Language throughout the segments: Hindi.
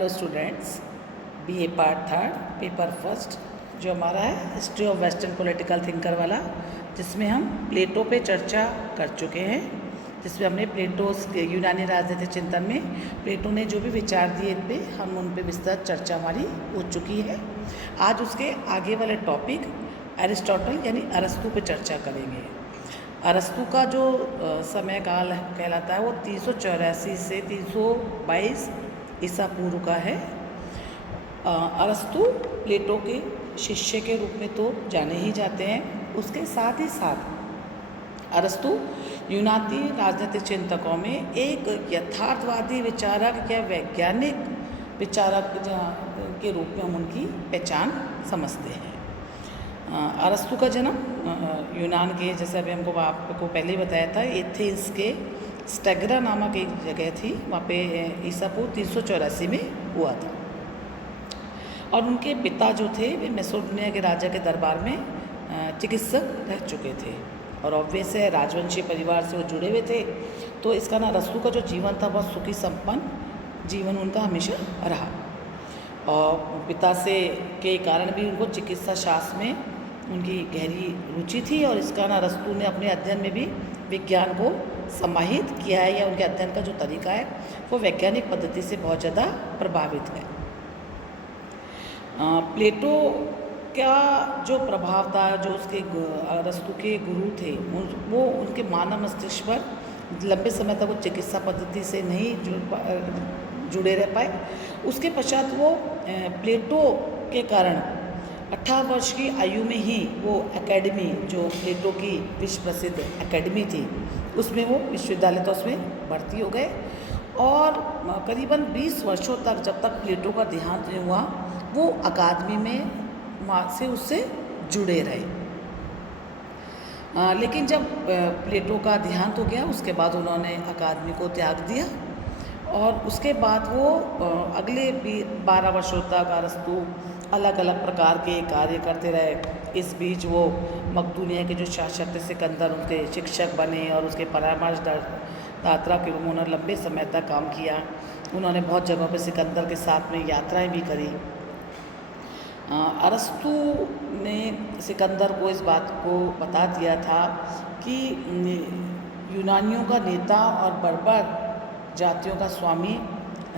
Hello students, BA part third paper first जो हमारा है history of western political thinker वाला, जिसमें हम प्लेटो पे चर्चा कर चुके हैं। जिसमें हमने प्लेटो के यूनानी राजनीतिक चिंतन में प्लेटो ने जो भी विचार दिए पे हम उन पे विस्तृत चर्चा हमारी हो चुकी है। आज उसके आगे वाले टॉपिक एरिस्टोटल यानी अरस्तु पे चर्चा करेंगे। अरस्तु का जो समय काल कहलाता है वो 384 से 322 ईसा पूर्व का है। अरस्तु प्लेटो के शिष्य के रूप में तो जाने ही जाते हैं। उसके साथ ही साथ अरस्तु यूनानी राजनीतिक चिंतकों में एक यथार्थवादी विचारक या वैज्ञानिक विचारक के रूप में हम उनकी पहचान समझते हैं। अरस्तु का जन्म यूनान के, जैसे अभी हमको आपको पहले ही बताया था, एथेंस के स्टेगरा नामक एक जगह थी, वहाँ पे ईसा पूर्व 384 में हुआ था। और उनके पिता जो थे वे मैसेडोनिया के राजा के दरबार में चिकित्सक रह चुके थे और ऑब्वियस है राजवंशी परिवार से वो जुड़े हुए थे। तो इसका ना अरस्तु का जो जीवन था बहुत सुखी संपन्न जीवन उनका हमेशा रहा। और पिता से के कारण भी उनको चिकित्सा शास्त्र में उनकी गहरी रुचि थी और इसका ना अरस्तु ने अपने अध्ययन में भी विज्ञान को समाहित किया है, या उनके अध्ययन का जो तरीका है वो वैज्ञानिक पद्धति से बहुत ज़्यादा प्रभावित है। प्लेटो का जो प्रभाव था, जो उसके अरस्तु के गुरु थे, वो उनके मानव मस्तिष्क पर लंबे समय तक वो चिकित्सा पद्धति से नहीं जुड़े रह पाए। उसके पश्चात वो प्लेटो के कारण 18 वर्ष की आयु में ही वो एकेडमी, जो प्लेटो की विश्व प्रसिद्ध एकेडमी थी, उसमें वो विश्वविद्यालय तो उसमें भर्ती हो गए और करीबन 20 वर्षों तक, जब तक प्लेटो का देहांत नहीं हुआ, वो अकादमी में वहाँ से उससे जुड़े रहे। लेकिन जब प्लेटो का देहांत हो गया उसके बाद उन्होंने अकादमी को त्याग दिया और उसके बाद वो अगले 12 वर्षों तक अरस्तु अलग अलग प्रकार के कार्य करते रहे। इस बीच वो मकदूनिया के जो शासक थे सिकंदर, उनके शिक्षक बने और उसके परामर्शदाता के रूप में उन्होंने लंबे समय तक काम किया। उन्होंने बहुत जगहों पर सिकंदर के साथ में यात्राएं भी करी। अरस्तु ने सिकंदर को इस बात को बता दिया था कि यूनानियों का नेता और बर्बर जातियों का स्वामी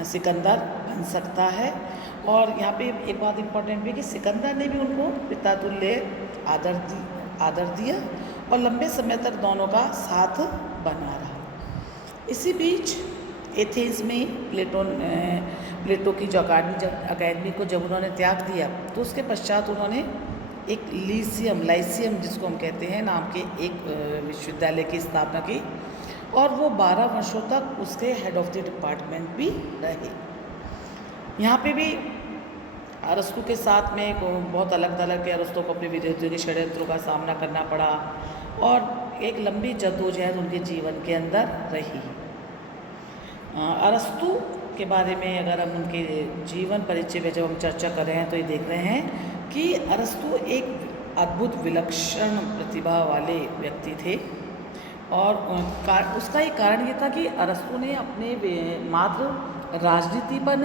सिकंदर बन सकता है। और यहाँ पे एक बात इम्पोर्टेंट भी कि सिकंदर ने भी उनको पिता तुल्य आदर दिया और लंबे समय तक दोनों का साथ बना रहा। इसी बीच एथेंस में प्लेटो की जो अकेडमी को जब उन्होंने त्याग दिया तो उसके पश्चात उन्होंने एक लाइसियम जिसको हम कहते हैं नाम के एक विश्वविद्यालय की स्थापना की और वो 12 वर्षों तक उसके हेड ऑफ द डिपार्टमेंट भी रहे। यहाँ पे भी अरस्तु के साथ में बहुत अलग अलग के अरस्तु को अपने विरोधियों के षड्यंत्रों का सामना करना पड़ा और एक लंबी जद्दोजहद उनके जीवन के अंदर रही। अरस्तु के बारे में अगर हम उनके जीवन परिचय में जब हम चर्चा कर रहे हैं तो ये देख रहे हैं कि अरस्तु एक अद्भुत विलक्षण प्रतिभा वाले व्यक्ति थे और उसका एक कारण ये था कि अरस्तु ने अपने मात्र राजनीति पर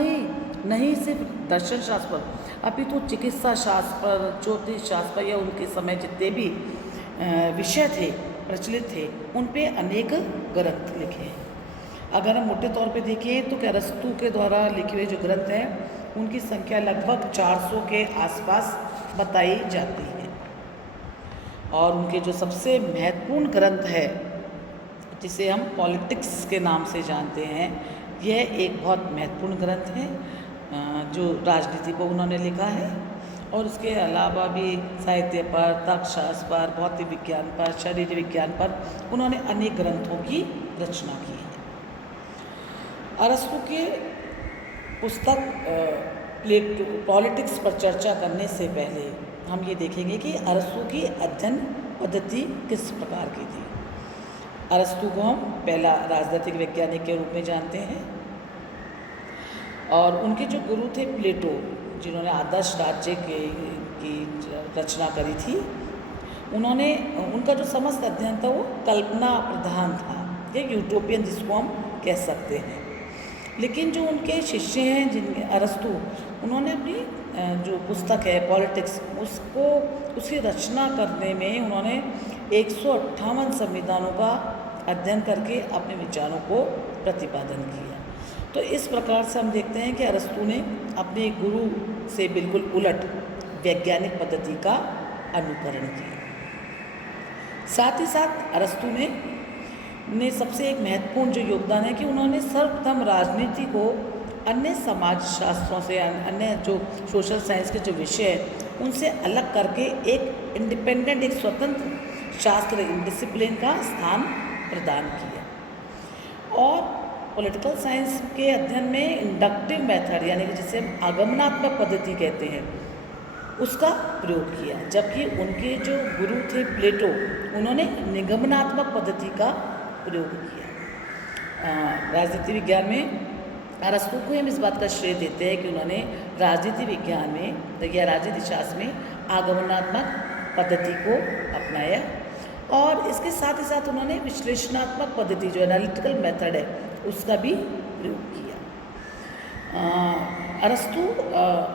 नहीं सिर्फ दर्शन शास्त्र पर, अभी तो चिकित्सा शास्त्र पर, ज्योतिष शास्त्र पर, या उनके समय जितने भी विषय थे प्रचलित थे उन पे अनेक ग्रंथ लिखे। अगर हम मोटे तौर पे देखें तो अरस्तु के द्वारा लिखे हुए जो ग्रंथ हैं उनकी संख्या लगभग 400 के आसपास बताई जाती है। और उनके जो सबसे महत्वपूर्ण ग्रंथ है जिसे हम पॉलिटिक्स के नाम से जानते हैं, यह एक बहुत महत्वपूर्ण ग्रंथ है जो राजनीति को उन्होंने लिखा है। और उसके अलावा भी साहित्य पर, तर्कशास्त्र पर, भौतिक विज्ञान पर, शरीर विज्ञान पर उन्होंने अनेक ग्रंथों की रचना की है। अरस्तु के पुस्तक पॉलिटिक्स पर चर्चा करने से पहले हम ये देखेंगे कि अरस्तु की अध्ययन पद्धति किस प्रकार की थी। अरस्तु को हम पहला राजनीतिक वैज्ञानिक के रूप में जानते हैं और उनके जो गुरु थे प्लेटो, जिन्होंने आदर्श राज्य की रचना करी थी, उनका जो समस्त अध्ययन था वो कल्पना प्रधान था, या यूटोपियन जिसको हम कह सकते हैं। लेकिन जो उनके शिष्य हैं जिन अरस्तु, उन्होंने अपनी जो पुस्तक है पॉलिटिक्स उसको उसकी रचना करने में उन्होंने 158 संविधानों का अध्ययन करके अपने विचारों को प्रतिपादन किया। तो इस प्रकार से हम देखते हैं कि अरस्तु ने अपने गुरु से बिल्कुल उलट वैज्ञानिक पद्धति का अनुकरण किया। साथ ही साथ अरस्तु ने सबसे एक महत्वपूर्ण जो योगदान है कि उन्होंने सर्वप्रथम राजनीति को अन्य समाज शास्त्रों से, अन्य जो सोशल साइंस के जो विषय हैं उनसे अलग करके एक इंडिपेंडेंट, एक स्वतंत्र शास्त्र डिसिप्लिन का स्थान प्रदान किया। और पॉलिटिकल साइंस के अध्ययन में इंडक्टिव मेथड यानी कि जिसे हम आगमनात्मक पद्धति कहते हैं उसका प्रयोग किया, जबकि उनके जो गुरु थे प्लेटो, उन्होंने निगमनात्मक पद्धति का प्रयोग किया। राजनीति विज्ञान में अरस्तु को हम इस बात का श्रेय देते हैं कि उन्होंने राजनीति विज्ञान में या राजनीति शास्त्र में आगमनात्मक पद्धति को अपनाया और इसके साथ ही साथ उन्होंने विश्लेषणात्मक पद्धति जो एनालिटिकल मेथड है उसका भी प्रयोग किया। अरस्तु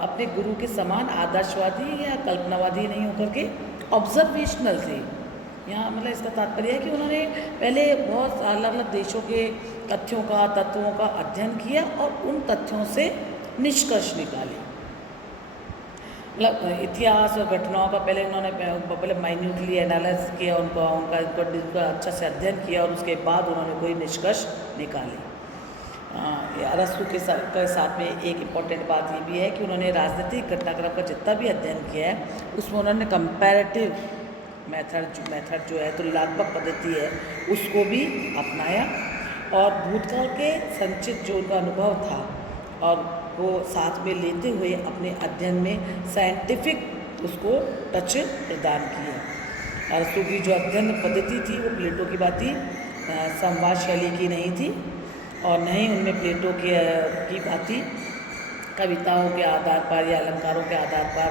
अपने गुरु के समान आदर्शवादी या कल्पनावादी नहीं होकर के ऑब्जर्वेशनल थे। यहाँ मतलब इसका तात्पर्य है कि उन्होंने पहले बहुत अलग अलग देशों के तथ्यों का, तत्वों का अध्ययन किया और उन तथ्यों से निष्कर्ष निकाले। मतलब इतिहास और घटनाओं का पहले माइन्यूटली एनालाइज किया, उनका अच्छा से अध्ययन किया और उसके बाद उन्होंने कोई निष्कर्ष निकाले। अरस्तु के साथ में एक इम्पॉर्टेंट बात ये भी है कि उन्होंने राजनीतिक घटनाक्रम का जितना भी अध्ययन किया है उसमें उन्होंने कंपैरेटिव मेथड जो है तुलनात्मक पद्धति है उसको भी अपनाया और भूतकाल के संचित जो उनका अनुभव था और वो साथ में लेते हुए अपने अध्ययन में साइंटिफिक उसको टच प्रदान किया। अरस्तु की जो अध्ययन पद्धति थी वो प्लेटो की बात ही संवाद शैली की नहीं थी और न ही उनमें प्लेटो की बात ही कविताओं के आधार पर या अलंकारों के आधार पर,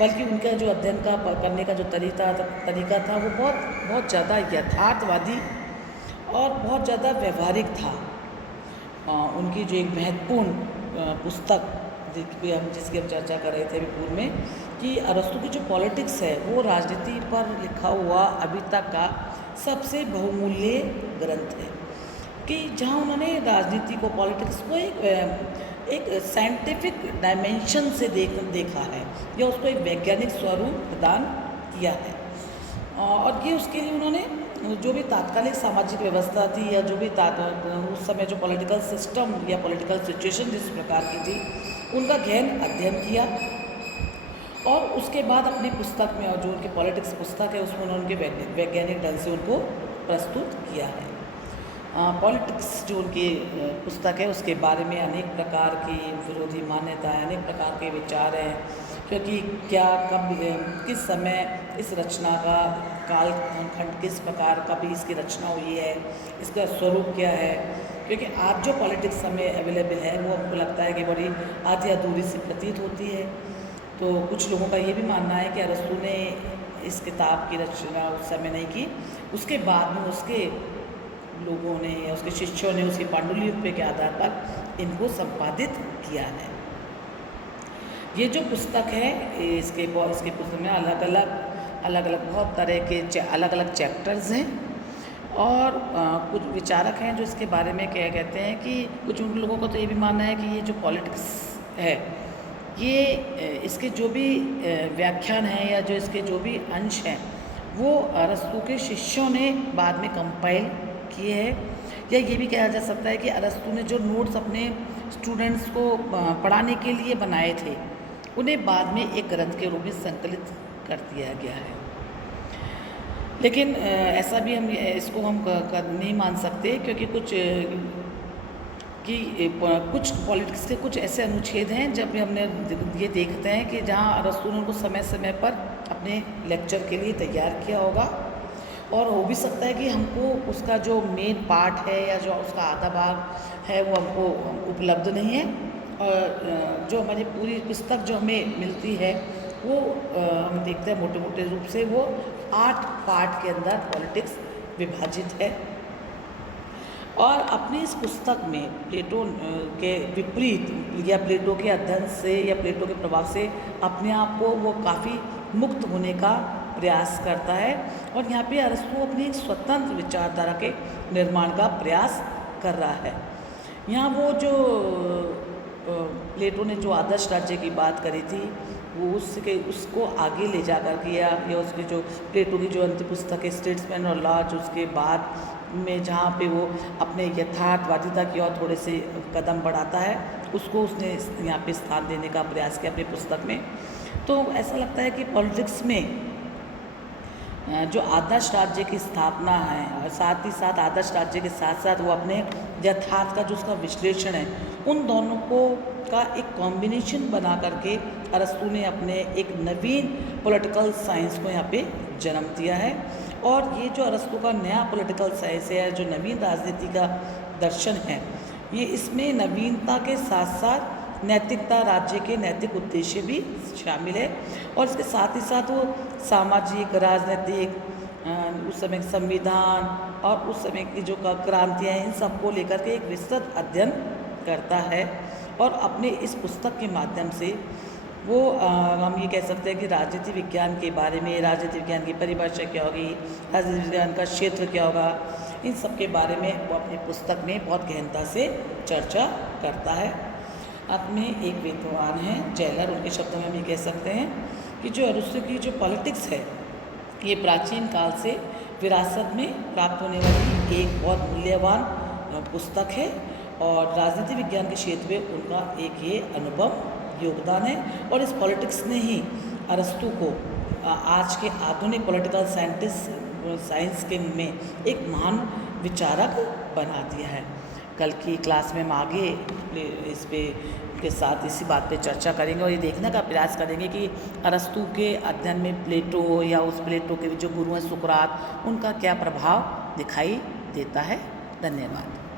बल्कि उनका जो अध्ययन करने का जो तरीका था वो बहुत ज़्यादा यथार्थवादी और बहुत ज़्यादा व्यवहारिक था। उनकी जो एक महत्वपूर्ण पुस्तक जिसकी हम चर्चा कर रहे थे अभी पूर्व में कि अरस्तु की जो पॉलिटिक्स है वो राजनीति पर लिखा हुआ अभी तक का सबसे बहुमूल्य ग्रंथ है कि जहाँ उन्होंने राजनीति को, पॉलिटिक्स को एक साइंटिफिक डायमेंशन से देखा है या उसको एक वैज्ञानिक स्वरूप प्रदान किया है। और ये उसके लिए उन्होंने जो भी तात्कालिक सामाजिक व्यवस्था थी या जो भी उस समय जो पॉलिटिकल सिस्टम या पॉलिटिकल सिचुएशन जिस प्रकार की थी उनका गहन अध्ययन किया और उसके बाद अपनी पुस्तक में, और जो उनकी पॉलिटिक्स पुस्तक है उसमें उन्होंने उनके वैज्ञानिक ढंग से उनको प्रस्तुत किया है। पॉलिटिक्स जो उनकी पुस्तक है उसके बारे में अनेक प्रकार की विरोधी मान्यताएं, अनेक प्रकार के विचार हैं, क्योंकि क्या कब किस समय इस रचना का कालखंड किस प्रकार कभी इसकी रचना हुई है, इसका स्वरूप क्या है, क्योंकि आज जो पॉलिटिक्स हमें अवेलेबल है वो हमको लगता है कि बड़ी आधी अधूरी सी प्रतीत होती है। तो कुछ लोगों का ये भी मानना है कि अरस्तु ने इस किताब की रचना उस समय नहीं की, उसके बाद में उसके लोगों ने या उसके शिष्यों ने उसकी पांडुलिपि के आधार पर इनको संपादित किया है। ये जो पुस्तक है इसके पुस्तक में अलग अलग बहुत तरह के अलग अलग चैप्टर्स हैं और कुछ विचारक हैं जो इसके बारे में क्या कहते हैं कि कुछ उन लोगों को तो ये भी मानना है कि ये जो पॉलिटिक्स है ये इसके जो भी व्याख्यान हैं या जो इसके जो भी अंश हैं वो अरस्तु के शिष्यों ने बाद में कंपाइल किए हैं, या ये भी कहा जा सकता है कि अरस्तु ने जो नोट्स अपने स्टूडेंट्स को पढ़ाने के लिए बनाए थे उन्हें बाद में एक ग्रंथ के रूप में संकलित कर दिया गया है। लेकिन ऐसा भी हम इसको हम नहीं मान सकते, क्योंकि कुछ पॉलिटिक्स के कुछ ऐसे अनुच्छेद हैं जब हमने ये देखते हैं कि जहाँ अरस्तु ने उनको समय समय पर अपने लेक्चर के लिए तैयार किया होगा, और हो भी सकता है कि हमको उसका जो मेन पार्ट है या जो उसका आधा भाग है वो हमको उपलब्ध नहीं है, और जो हमारी पूरी पुस्तक जो हमें मिलती है वो हम देखते हैं मोटे मोटे रूप से वो 8 पार्ट के अंदर पॉलिटिक्स विभाजित है। और अपनी इस पुस्तक में प्लेटो के विपरीत या प्लेटो के अध्ययन से या प्लेटो के प्रभाव से अपने आप को वो काफ़ी मुक्त होने का प्रयास करता है। और यहाँ पे अरस्तु अपनी एक स्वतंत्र विचारधारा के निर्माण का प्रयास कर रहा है। यहाँ वो जो प्लेटो ने जो आदर्श राज्य की बात करी थी वो उसको आगे ले जा कर के या उसकी जो प्लेटो की जो अंतिम पुस्तक है स्टेट्समैन और लॉज, उसके बाद में जहाँ पे वो अपने यथार्थवादिता की ओर थोड़े से कदम बढ़ाता है, उसको उसने यहाँ पे स्थान देने का प्रयास किया अपनी पुस्तक में। तो ऐसा लगता है कि पॉलिटिक्स में जो आदर्श राज्य की स्थापना है और साथ ही साथ आदर्श राज्य के साथ साथ वो अपने यथार्थ का जो उसका विश्लेषण है, उन दोनों को का एक कॉम्बिनेशन बना करके अरस्तु ने अपने एक नवीन पॉलिटिकल साइंस को यहाँ पे जन्म दिया है। और ये जो अरस्तु का नया पॉलिटिकल साइंस है, जो नवीन राजनीति का दर्शन है, ये इसमें नवीनता के साथ साथ नैतिकता, राज्य के नैतिक उद्देश्य भी शामिल है। और इसके साथ ही साथ वो सामाजिक, राजनीतिक, उस समय संविधान और उस समय की जो क्रांतियाँ हैं, इन सबको लेकर के एक विस्तृत अध्ययन करता है। और अपने इस पुस्तक के माध्यम से वो हम ये कह सकते हैं कि राजनीति विज्ञान के बारे में, राजनीति विज्ञान की परिभाषा क्या होगी, राजनीति विज्ञान का क्षेत्र क्या होगा, इन सब के बारे में वो अपनी पुस्तक में बहुत गहनता से चर्चा करता है। अपने एक विद्वान हैं जेलर, उनके शब्दों में हम ये कह सकते हैं कि जो अरस्तु की जो पॉलिटिक्स है, ये प्राचीन काल से विरासत में प्राप्त होने वाली एक बहुत मूल्यवान पुस्तक है। और राजनीति विज्ञान के क्षेत्र में उनका एक ये अनुभव योगदान है। और इस पॉलिटिक्स ने ही अरस्तु को आज के आधुनिक पॉलिटिकल साइंस के में एक महान विचारक बना दिया है। कल की क्लास में हम आगे इस पे के साथ इसी बात पे चर्चा करेंगे और ये देखने का प्रयास करेंगे कि अरस्तु के अध्ययन में प्लेटो या उस प्लेटो के जो गुरु हैं सुकरात, उनका क्या प्रभाव दिखाई देता है। धन्यवाद।